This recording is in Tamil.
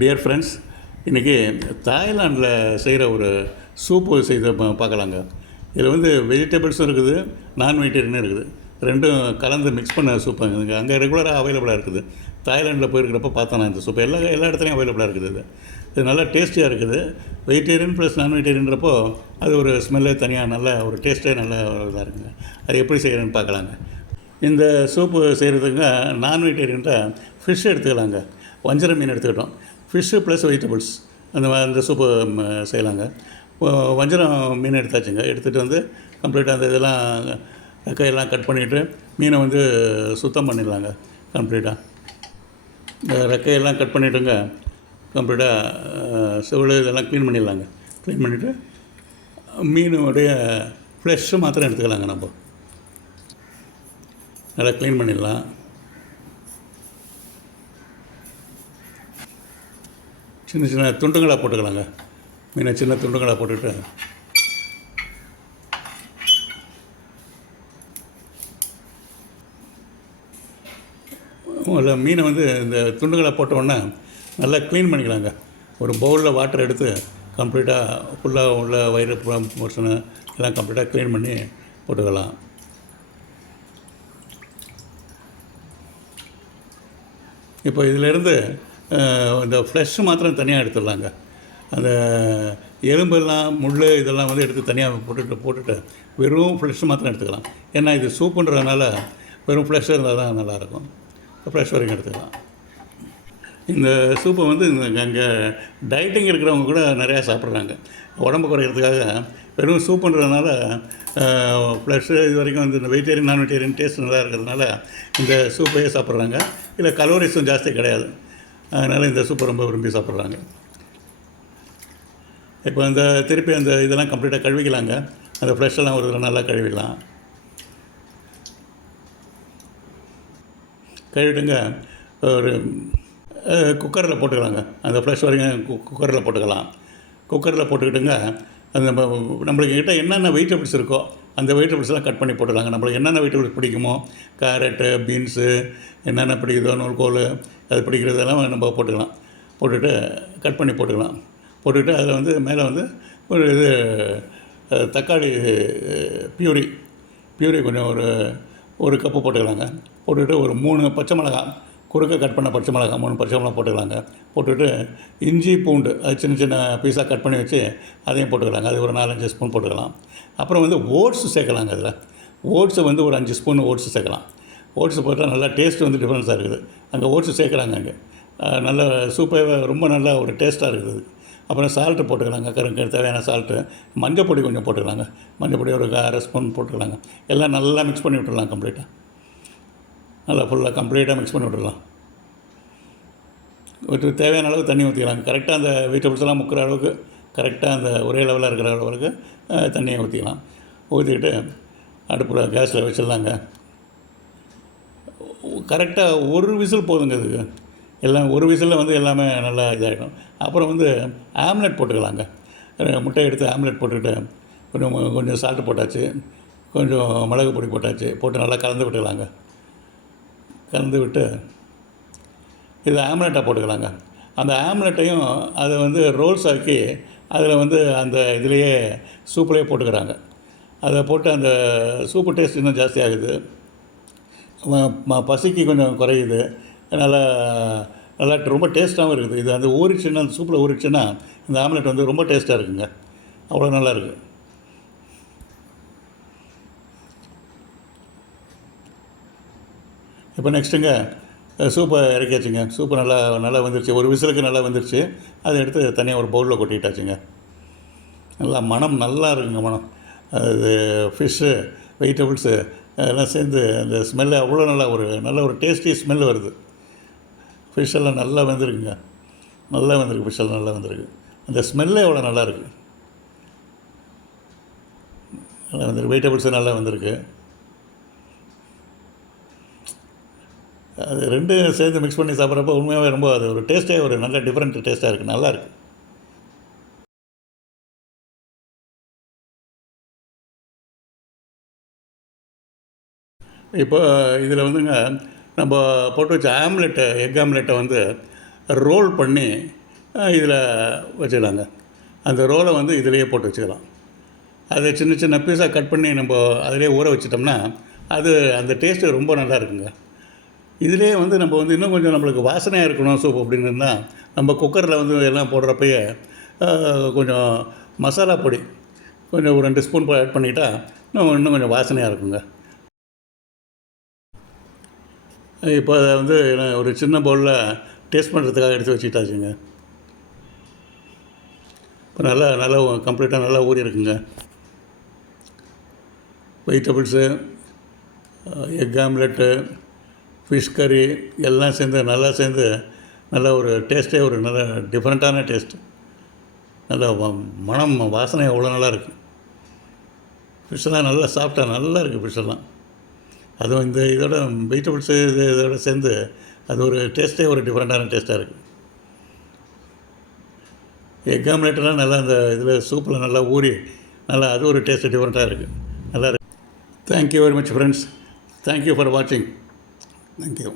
டியர் ஃப்ரெண்ட்ஸ், இன்றைக்கி தாய்லாண்டில் செய்கிற ஒரு சூப்பு செய்து பார்க்கலாங்க. இதில் வந்து வெஜிடபிள்ஸும் இருக்குது, நான் வெஜிடேரியனும் இருக்குது. ரெண்டும் கலந்து மிக்ஸ் பண்ண சூப்புங்க. அங்கே ரெகுலராக அவைலபிளாக இருக்குது. தாய்லாண்டில் போயிருக்கிறப்ப பார்த்தேன் நான் இந்த சூப்பு. எல்லா இடத்துலையும் அவைலபிளாக இருக்குது. இது நல்லா டேஸ்டியாக இருக்குது. வெஜிடேரியன் ப்ளஸ் நான் வெஜிடேரியன்றப்போ அது ஒரு ஸ்மெல்லே தனியாக நல்ல ஒரு டேஸ்ட்டே நல்ல இதாக இருக்குங்க. அது எப்படி செய்கிறேன்னு பார்க்கலாங்க. இந்த சூப்பு செய்கிறதுங்க நான் வெஜிடேரியன்ட்ட ஃபிஷ் எடுத்துக்கலாங்க. வஞ்சர மீன் எடுத்துக்கிட்டோம். ஃபிஷ்ஷு ப்ளஸ் வெஜிடபிள்ஸ் அந்த சூப்பு செய்யலாங்க. வஞ்சரம் மீன் எடுத்தாச்சுங்க. எடுத்துகிட்டு வந்து கம்ப்ளீட்டாக அந்த இதெல்லாம் ரெக்கையெல்லாம் கட் பண்ணிவிட்டு மீனை வந்து சுத்தம் பண்ணிடலாங்க. கம்ப்ளீட்டாக இந்த ரெக்கையெல்லாம் கட் பண்ணிவிட்டுங்க. கம்ப்ளீட்டாக செவிலு இதெல்லாம் க்ளீன் பண்ணிடலாங்க. க்ளீன் பண்ணிவிட்டு மீனுடைய ஃப்ளெஷ்ஷு மாத்திரம் எடுத்துக்கலாங்க. நம்ம நல்லா க்ளீன் பண்ணிடலாம். சின்ன சின்ன துண்டுங்களாக போட்டுக்கலாங்க. மீனை சின்ன துண்டுங்களாக போட்டுக்கிட்டு இல்லை மீனை வந்து இந்த துண்டுங்களாக போட்டோன்னே நல்லா க்ளீன் பண்ணிக்கலாங்க. ஒரு பவுலில் வாட்டர் எடுத்து கம்ப்ளீட்டாக ஃபுல்லாக உள்ள வயிறு போர்ஷனு எல்லாம் கம்ப்ளீட்டாக க்ளீன் பண்ணி போட்டுக்கலாம். இப்போ இதிலேருந்து இந்த ஃப்ளெஷ்ஷு மாத்திரம் தனியாக எடுத்துடலாங்க. அந்த எலும்பெல்லாம் முள் இதெல்லாம் வந்து எடுத்து தனியாக போட்டுட்டு வெறும் ஃப்ளெஷ்ஷு மாத்திரம் எடுத்துக்கலாம். ஏன்னா இது சூப்புன்றதுனால வெறும் ஃப்ளெஷ் இருந்தால் தான் நல்லாயிருக்கும். ஃப்ளெஷ் வரைக்கும் எடுத்துக்கலாம். இந்த சூப்பை வந்து அங்கே டயட்டிங் இருக்கிறவங்க கூட நிறையா சாப்பிட்றாங்க. உடம்பு குறைக்கிறதுக்காக வெறும் சூப்புன்றதுனால ப்ளஸ்ஸு இது வரைக்கும் வந்து இந்த வெஜிடேரியன் நான் வெஜிடேரியன் டேஸ்ட் நல்லா இருக்கிறதுனால இந்த சூப்பையே சாப்பிட்றாங்க. இல்லை கலோரிஸும் ஜாஸ்தி கிடையாது. அதனால் இந்த சூப்பை ரொம்ப விரும்பி சாப்பிட்றாங்க. இப்போ இந்த திருப்பி அந்த இதெல்லாம் கம்ப்ளீட்டாக கழுவிக்கலாங்க. அந்த ஃப்ளெஷ்ஷெல்லாம் ஒரு தடவை நல்லா கழுவிடலாம். கழுவிட்டுங்க ஒரு குக்கரில் போட்டுக்கலாங்க. அந்த ஃப்ளஷ் வரைக்கும் குக்கரில் போட்டுக்கலாம். குக்கரில் போட்டுக்கிட்டுங்க அது நம்மளுக்கு கிட்ட என்னென்ன வெஜிடபிள்ஸ் இருக்கோ அந்த வெஜிடபிள்ஸ்லாம் கட் பண்ணி போட்டுக்கலாங்க. நம்மளுக்கு என்னென்ன வெஜிடபிள்ஸ் பிடிக்குமோ கேரட்டு, பீன்ஸு, என்னென்ன பிடிக்குதோ நூல்கோல் அது பிடிக்கிறதெல்லாம் நம்ம போட்டுக்கலாம். போட்டுட்டு கட் பண்ணி போட்டுக்கலாம். போட்டுக்கிட்டு அதில் வந்து மேலே வந்து ஒரு இது தக்காளி பியூரி கொஞ்சம் ஒரு கப்பு போட்டுக்கலாங்க. போட்டுக்கிட்டு ஒரு 3 பச்சை மிளகா குறுக்க கட் பண்ண பச்சை மிளகா 3 பச்சை மிளகா போட்டுக்கலாங்க. போட்டுவிட்டு இஞ்சி பூண்டு அது சின்ன சின்ன பீஸாக கட் பண்ணி வச்சு அதையும் போட்டுக்கலாங்க. அது ஒரு 4-5 ஸ்பூன் போட்டுக்கலாம். அப்புறம் வந்து ஓட்ஸ் சேர்க்கலாங்க. அதில் ஓட்ஸை வந்து ஒரு 5 ஸ்பூன் ஓட்ஸ் சேர்க்கலாம். ஓட்ஸ் போட்டால் நல்லா டேஸ்ட் வந்து டிஃப்ரென்ஸாக இருக்குது. அங்கே ஓட்ஸ் சேர்க்குறாங்க. அங்கே நல்ல சூப்பே ரொம்ப நல்லா ஒரு டேஸ்ட்டாக இருக்குது. அப்புறம் சால்ட்டு போட்டுக்கலாங்க. தேவையான சால்ட்டு, மஞ்சள் பொடி கொஞ்சம் போட்டுக்கலாங்க. மஞ்சள் பொடி ஒரு 1/2 ஸ்பூன் போட்டுக்கலாங்க. எல்லாம் நல்லா மிக்ஸ் பண்ணி விட்டுடலாம். கம்ப்ளீட்டாக நல்லா ஃபுல்லாக கம்ப்ளீட்டாக மிக்ஸ் பண்ணி விட்டுடலாம். தேவையான அளவு தண்ணி ஊற்றிக்கலாங்க. கரெக்டாக அந்த வெஜிடபிள்ஸ் எல்லாம் முக்கிற அளவுக்கு கரெக்டாக அந்த ஒரே லெவலில் இருக்கிற அளவுக்கு தண்ணியை ஊற்றிக்கலாம். ஊற்றிக்கிட்டு அடுப்பில் கேஸில் வச்சிடலாங்க. கரெக்டாக ஒரு விசில் போதுங்க. இதுக்கு எல்லாம் ஒரு விசிலில் வந்து எல்லாமே நல்லா இதாகிடும். அப்புறம் வந்து ஆம்லெட் போட்டுக்கலாங்க. முட்டை எடுத்து ஆம்லெட் போட்டுக்கிட்டு கொஞ்சம் சால்ட்டு போட்டாச்சு, கொஞ்சம் மிளகு பொடி போட்டாச்சு, போட்டு நல்லா கலந்து விட்டுக்கலாங்க. கலந்து விட்டு இதை ஆம்லெட்டாக போட்டுக்கலாங்க. அந்த ஆம்லெட்டையும் அதை வந்து ரோல்ஸ் ஆக்கி அதில் வந்து அந்த இதுலேயே சூப்புலேயே போட்டுக்கிறாங்க. அதை போட்டு அந்த சூப்பு டேஸ்ட் இன்னும் ஜாஸ்தி ஆகுது. பசிக்கு கொஞ்சம் குறையுது. நல்லா ரொம்ப டேஸ்ட்டாகவும் இருக்குது. இது அந்த ஊறிச்சுன்னா அந்த சூப்பில் ஊறிச்சுன்னா இந்த ஆம்லெட் வந்து ரொம்ப டேஸ்ட்டாக இருக்குங்க. அவ்வளோ நல்லாயிருக்கு. இப்போ நெக்ஸ்ட்டுங்க சூப்பை இறக்கியாச்சுங்க. சூப்பு நல்லா வந்துருச்சு. ஒரு விசிலுக்கு நல்லா வந்துருச்சு. அதை எடுத்து தனியாக ஒரு பவுலில் கொட்டிட்டாச்சுங்க. நல்லா மனம் நல்லா இருக்குங்க. மனம் அது ஃபிஷ்ஷு, வெஜிடபிள்ஸு எல்லாம் சேர்ந்து அந்த ஸ்மெல்லு அவ்வளோ நல்ல ஒரு டேஸ்டி ஸ்மெல் வருது. ஃபிஷ்ஷெல்லாம் நல்லா வந்துருக்குங்க. நல்லா வந்திருக்கு. ஃபிஷ்ஷெல்லாம் நல்லா வந்திருக்கு. அந்த ஸ்மெல்லே அவ்வளோ நல்லாயிருக்கு. நல்லா வந்திருக்கு. வெஜிடபிள்ஸும் நல்லா வந்திருக்கு. அது ரெண்டும் சேர்ந்து மிக்ஸ் பண்ணி சாப்பிட்றப்ப உண்மையாகவே ரொம்ப அது ஒரு டேஸ்ட்டே ஒரு நல்ல டிஃப்ரெண்ட் டேஸ்ட்டாக இருக்குது. நல்லாயிருக்கு. இப்போ இதில் வந்துங்க நம்ம போட்டு வச்ச எக் ஆம்லெட்டை வந்து ரோல் பண்ணி இதில் வச்சுக்கலாங்க. அந்த ரோலை வந்து இதிலேயே போட்டு வச்சுக்கலாம். அதை சின்ன சின்ன பீஸாக கட் பண்ணி நம்ம அதிலே ஊற வச்சிட்டோம்னா அது அந்த டேஸ்ட்டு ரொம்ப நல்லா இருக்குங்க. இதிலே வந்து நம்ம வந்து இன்னும் கொஞ்சம் நம்மளுக்கு வாசனையாக இருக்கணும் சூப் அப்படின்னா நம்ம குக்கரில் வந்து எல்லாம் போடுறப்பயே கொஞ்சம் மசாலா பொடி கொஞ்சம் ஒரு 2 ஸ்பூன் ஆட் பண்ணிக்கிட்டால் இன்னும் கொஞ்சம் வாசனையாக இருக்குங்க. இப்போ அதை வந்து நான் ஒரு சின்ன பவுலில் டேஸ்ட் பண்ணுறதுக்காக எடுத்து வச்சுக்கிட்டாச்சுங்க. இப்போ நல்லா நல்லா கம்ப்ளீட்டாக நல்லா ஊறி இருக்குங்க. வெஜிடபிள்ஸு, எக் ஆம்லெட்டு, ஃபிஷ் கறி எல்லாம் சேர்ந்து நல்லா ஒரு டேஸ்ட்டே ஒரு நல்ல டிஃப்ரெண்ட்டான டேஸ்ட்டு. நல்லா மனம் வாசனை அவ்வளோ நல்லா இருக்குது. ஃபிஷ்ஷெல்லாம் நல்லா சாப்பிட்டா நல்லா இருக்குது ஃபிஷ்ஷெல்லாம். அதுவும் இந்த இதோட வெஜிடபிள்ஸு இதோட சேர்ந்து அது ஒரு டேஸ்ட்டே ஒரு டிஃப்ரெண்ட்டான டேஸ்ட்டாக இருக்குது. எக் ஆம்லெட்டெல்லாம் நல்லா இந்த இதில் சூப்பில் நல்லா ஊறி நல்லா அது ஒரு டேஸ்ட்டு டிஃப்ரெண்ட்டாக இருக்குது. நல்லா இருக்குது. Thank you very much friends. Thank you for வாட்சிங். தேங்க்யூ.